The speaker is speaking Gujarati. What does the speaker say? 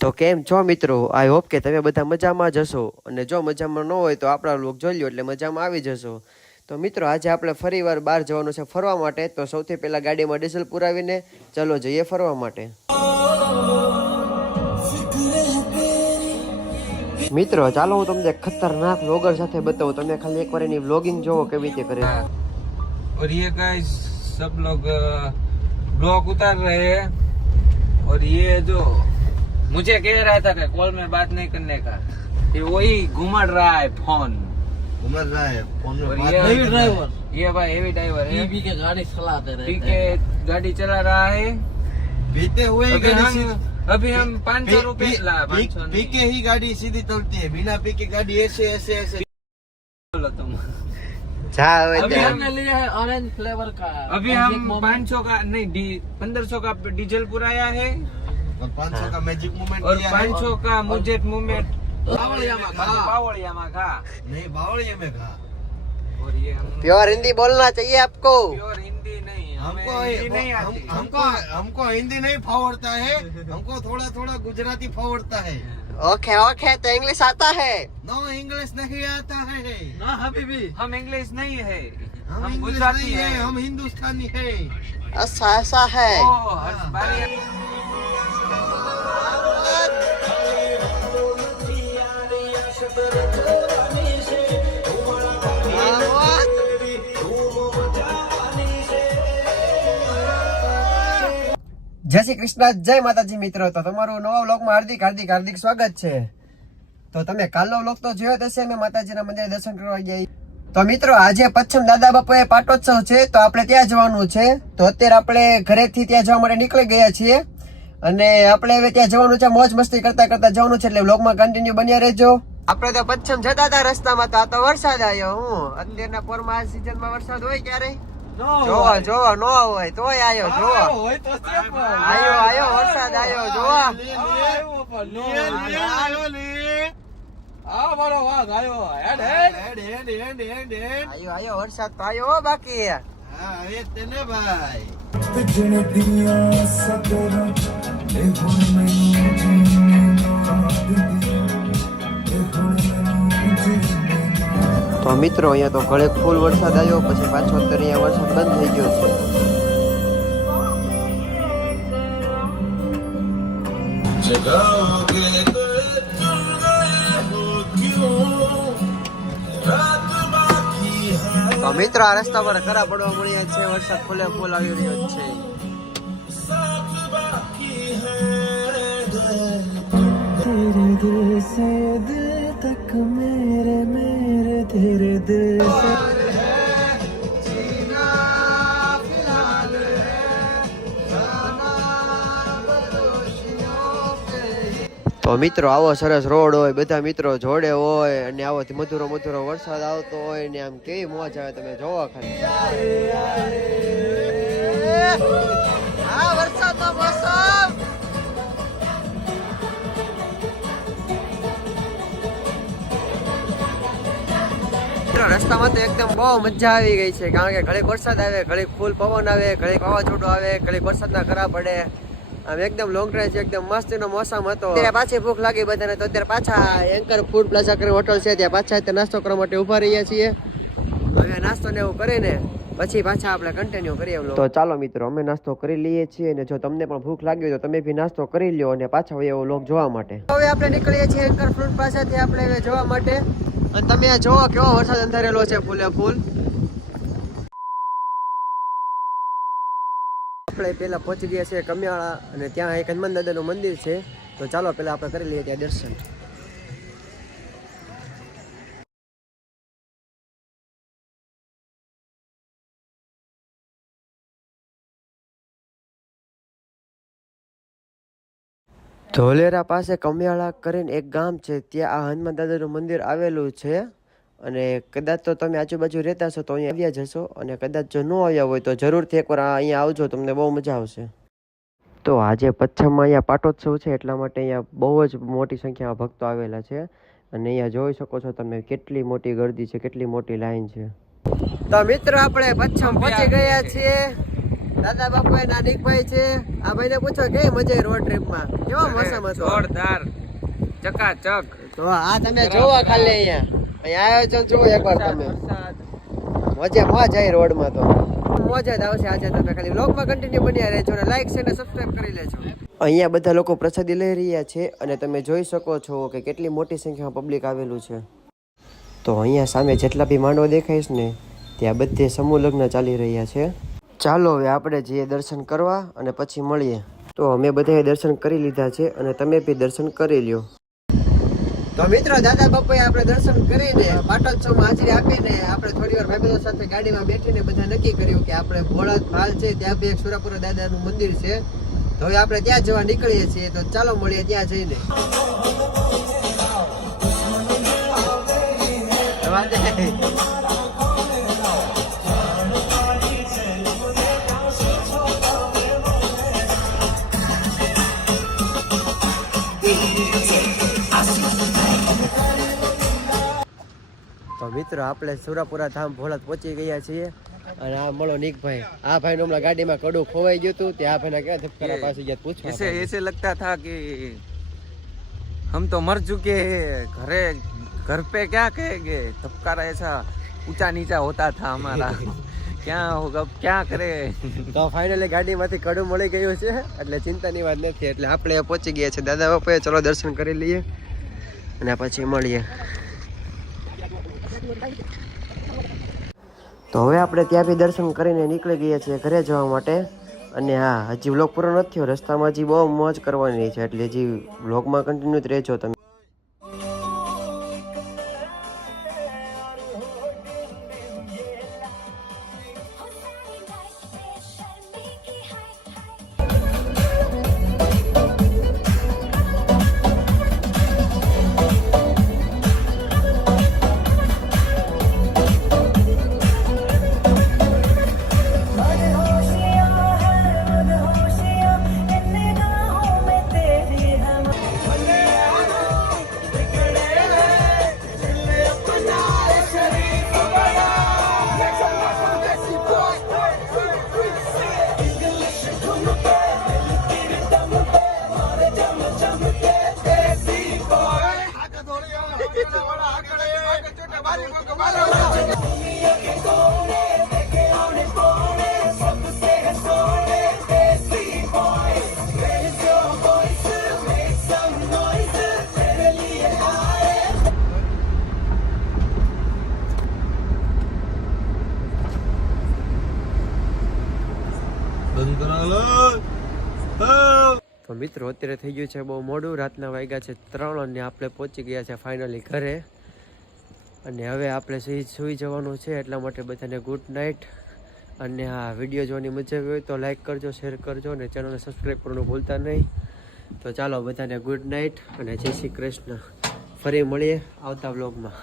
તો કેમ છો મિત્રો? આઈ હોપ કે તમે બધા મજામાં જ હશો, અને જો મજામાં ન હોય તો આપણા વ્લોગ જોઈ લો એટલે મજામાં આવી જશો. તો મિત્રો આજે આપણે ફરીવાર બહાર જવાનું છે ફરવા માટે. તો સૌથી પહેલાં ગાડીમાં ડીઝલ પુરાવીને ચાલો જઈએ ફરવા માટે. મિત્રો ચાલો હું તમને ખતરનાક વ્લોગર સાથે બતાવું. તમે ખાલી એકવાર એની વ્લોગિંગ જોવો કેવી રીતે કરે. और ये गाइस सब लोग ब्लॉग उतार रहे हैं और ये जो मुझे कह रहा था कि कॉल में बात नहीं करने का, ये वही घुमा रहा है फोन घुमा रहा है फोन में और बात ये नहीं करना है। ड्राइवर, ये भाई हेवी ड्राइवर है, पी के गाड़ी चलाते रहते पी के गाड़ी चला रहा है। पीते हुए ही अभी हम 500 रुपए पी के ही गाड़ी सीधी चलती है, बिना पी के गाड़ी ऐसे ऐसे ऐसे। बोलो तुम। જા હવે अभी ત્યાં. हमने लिया है ऑरेंज फ्लेवर का। अभी हम 500 का नहीं 1500 का डीजल पुराया है और 500 का मैजिक मूवमेंट और किया है। 500 का मुजेट मूवमेंट बावड़िया में खा बावड़िया में खा नहीं, बावड़िया में खा। और ये हम प्योर हिंदी बोलना चाहिए आपको. प्योर हिंदी नहीं, हमको हमें हिंदी नहीं आती। हमको हिंदी नहीं फावड़ता है, हमको थोड़ा थोड़ा गुजराती फावड़ता है। ओके ओके, तो इंग्लिश आता है. नो इंग्लिश नहीं आता है, ना हबीबी हम इंग्लिश नहीं है, हम हम इंग्लिश गुजराती नहीं है, है। हम हिंदुस्तानी है। ऐसा ऐसा है. ओ, बारी- જય શ્રી કૃષ્ણ, જય માતાજી મિત્રો. તો તમારું નવા વ્લોગમાં હાર્દિક હાર્દિક હાર્દિક સ્વાગત છે. તો તમે કાલનો વ્લોગ તો જોયો જ હશે, અમે માતાજીના મંદિરે દર્શન કરવા ગયા. તો મિત્રો આજે પચ્છમ દાદા બાપુએ પાટોત્સવ છે, તો આપણે ત્યાં જવાનું છે. તો અત્યારે આપણે ઘરેથી ત્યાં જવા માટે નીકળી ગયા છીએ, અને આપણે હવે ત્યાં જવાનું છે. મોજ મસ્તી કરતા કરતા જવાનું છે, એટલે વ્લોગમાં કન્ટિન્યુ બન્યા રહેજો. આપણે તો પચ્છમ જતા હતા રસ્તામાં, તો આ તો વરસાદ આવ્યો. હું અત્યારના પોરમાં આ સિઝનમાં વરસાદ હોય ક્યારે જોવા જોવા ન હોય તોય આવ્યો. જોવા આયો વરસાદ આવ્યો. જોવા આયો વરસાદ તો આવ્યો. બાકી हाँ ये तेने भाई તો મિત્રો અહીંયા તો ઘરે ફૂલ વરસાદ આવ્યો, પછી પાછો અત્યારે અહીંયા વરસાદ બંધ થઈ ગયો છે. તો મિત્રો આ રસ્તા પર ખરા પડવા મળ્યા છે. વરસાદ ફૂલે ફૂલ આવી રહ્યો છે. तेरे दिल से दिल तक मेरे मेरे तेरे दिल से તો મિત્રો આવો સરસ રોડ હોય, બધા મિત્રો જોડે હોય, અને આવો મધુરો મધુરો વરસાદ આવતો હોય ને આમ કેવી મોજ આવે. તમે જોવો ખાલી આ વરસાદનો મોસમ. રસ્તામાં તો એકદમ બહુ મજા આવી ગઈ છે, કારણ કે ઘડીક વરસાદ આવે, ઘડીક ફૂલ પવન આવે, ઘડીક વાવાઝોડું આવે, ઘડીક વરસાદના કરા પડે. આમ એકદમ લોંગ ડ્રાઈવ છે, એકદમ મસ્તીનો મોસમ હતો. ત્યારે પાછી ભૂખ લાગી બધાને, તો અત્યારે પાછા એન્કર ફૂડ પ્લાઝા કરીને હોટલ છે, ત્યાં પાછા અત્યારે નાસ્તો કરવા માટે ઉભા રહ્યા છીએ. હવે નાસ્તો ને એવું કરીને પછી પાછા આપણે કન્ટિન્યુ કરીએ. તો ચાલો મિત્રો અમે નાસ્તો કરી લઈએ છીએ, અને જો તમને પણ ભૂખ લાગી હોય તો તમે બી નાસ્તો કરી લ્યો, અને પાછા હોય એવો વ્લોગ જોવા માટે. હવે આપણે નીકળીએ છીએ એન્કર ફ્રૂટ પાસેથી આપણે હવે જોવા માટે. અને તમે આ જોવો કેવો વરસાદ અંધારેલો છે, ફૂલે ફૂલ. આપણે પહેલા પહોંચી ગયા છીએ કમિયાળા, અને ત્યાં એક હનુમાન દાદાનું મંદિર છે. તો ચાલો પહેલા આપણે કરી લઈએ ત્યાં દર્શન. ધોલેરા પાસે કમિયાળા કરીને એક ગામ છે, ત્યાં આ હનુમાન દાદાનું મંદિર આવેલું છે. અને કદાચ તો તમે આજુબાજુ રહેતા હશો તો અહીંયા આવ્યા જશો, અને કદાચ જો ન આવ્યા હોય તો જરૂરથી એકવાર અહીંયા આવજો, તમને બહુ મજા આવશે. તો આજે પચ્છમમાં અહીંયા પાટોત્સવ છે, એટલા માટે અહીંયા બહુ જ મોટી સંખ્યામાં ભક્તો આવેલા છે. અને અહીંયા જોઈ શકો છો તમે કેટલી મોટી ગર્દી છે, કેટલી મોટી લાઈન છે. તો મિત્રો આપણે પચ્છમ પહોંચી ગયા છીએ. દાદા બાપુ એ નાનિકભાઈ છે. આ ભાઈને પૂછો કેવી મજા આવી રોડ ટ્રીપમાં, કેવો મોસમ હતો? જોરદાર ચકાચક. તો આ તમે જોવો ખાલી અહીંયા આયોજન જોવો એકવાર તમે. મજા આવી રોડમાં તો મોજ જ આવશે. આજે તમે ખાલી વ્લોગમાં કન્ટિન્યુ બન્યા રહેજો અને લાઈક શેર અને સબસ્ક્રાઇબ કરી લેજો. અહીંયા બધા લોકો પ્રસાદી લઈ રહ્યા છે અને તમે જોઈ શકો છો કે કેટલી મોટી સંખ્યામાં પબ્લિક આવેલું છે. તો અહીંયા સામે જેટલા બી માંડવો દેખાઈશ ને ત્યાં બધે સમૂહ લગ્ન ચાલી રહ્યા છે. ચાલો હવે આપણે જઈએ દર્શન કરવા અને પછી મળીએ. તો અમે બધાએ દર્શન કરી લીધા છે અને તમે બી દર્શન કરી લ્યો. તો મિત્રો દાદા બાપુએ આપણે દર્શન કરીને પાટોત્સવમાં હાજરી આપીને આપણે થોડી વાર ભાઈબંધો સાથે ગાડીમાં બેઠીને બધા નક્કી કર્યું કે આપણે ભોળાત ભાલ છે ત્યાં બી એક સુરાપુરા દાદાનું મંદિર છે. તો હવે આપણે ત્યાં જવા નીકળીએ છીએ. તો ચાલો મળીએ ત્યાં જઈને. તો મિત્રો આપણે સુરાપુરા ધામ ભોળાત પહોંચી ગયા છીએ અને આ મળો નિકભાઈ. આ ભાઈ હમણાં ગાડીમાં કડું ખોવાઈ ગયું હતું તે આ ભાઈના ક્યાં ધબકારા પાસે ગયા પૂછવા. ऐसे लगता था कि हम तो मर चुके हैं, घर पे क्या कहेंगे, धबकारा ऐसा ऊंचा नीचा होता था हमारा. क्या होगा, क्या करे. તો ફાઇનલી ગાડીમાંથી કડું મળી ગયું છે એટલે ચિંતાની વાત નથી. એટલે આપણે પહોંચી ગયા છે દાદા બાપુએ. ચલો દર્શન કરી લઈએ અને પછી મળીએ. તો હવે આપણે ત્યાં બી દર્શન કરીને નીકળી ગયા છીએ ઘરે જવા માટે. અને હા, હજી વ્લોગ પૂરો નથી થયો. રસ્તામાં હજી બહુ મોજ કરવાની છે એટલે હજી વ્લોગમાં કન્ટિન્યુ જ રહેજો તમે. તો મિત્રો અત્યારે થઈ ગયું છે બહુ મોડું. રાતના વાગ્યા છે 3 અને આપણે પહોંચી ગયા છે ફાઇનલી ઘરે. અને હવે આપણે સૂઈ જવાનું છે. એટલા માટે બધાને ગુડ નાઇટ. અને હા, વિડીયો જોવાની મજા આવી હોય તો લાઈક કરજો, શેર કરજો અને ચેનલને સબસ્ક્રાઈબ કરવાનું ભૂલતા નહીં. તો ચાલો બધાને ગુડ નાઇટ અને જય શ્રી કૃષ્ણ. ફરી મળીએ આવતા વ્લોગમાં.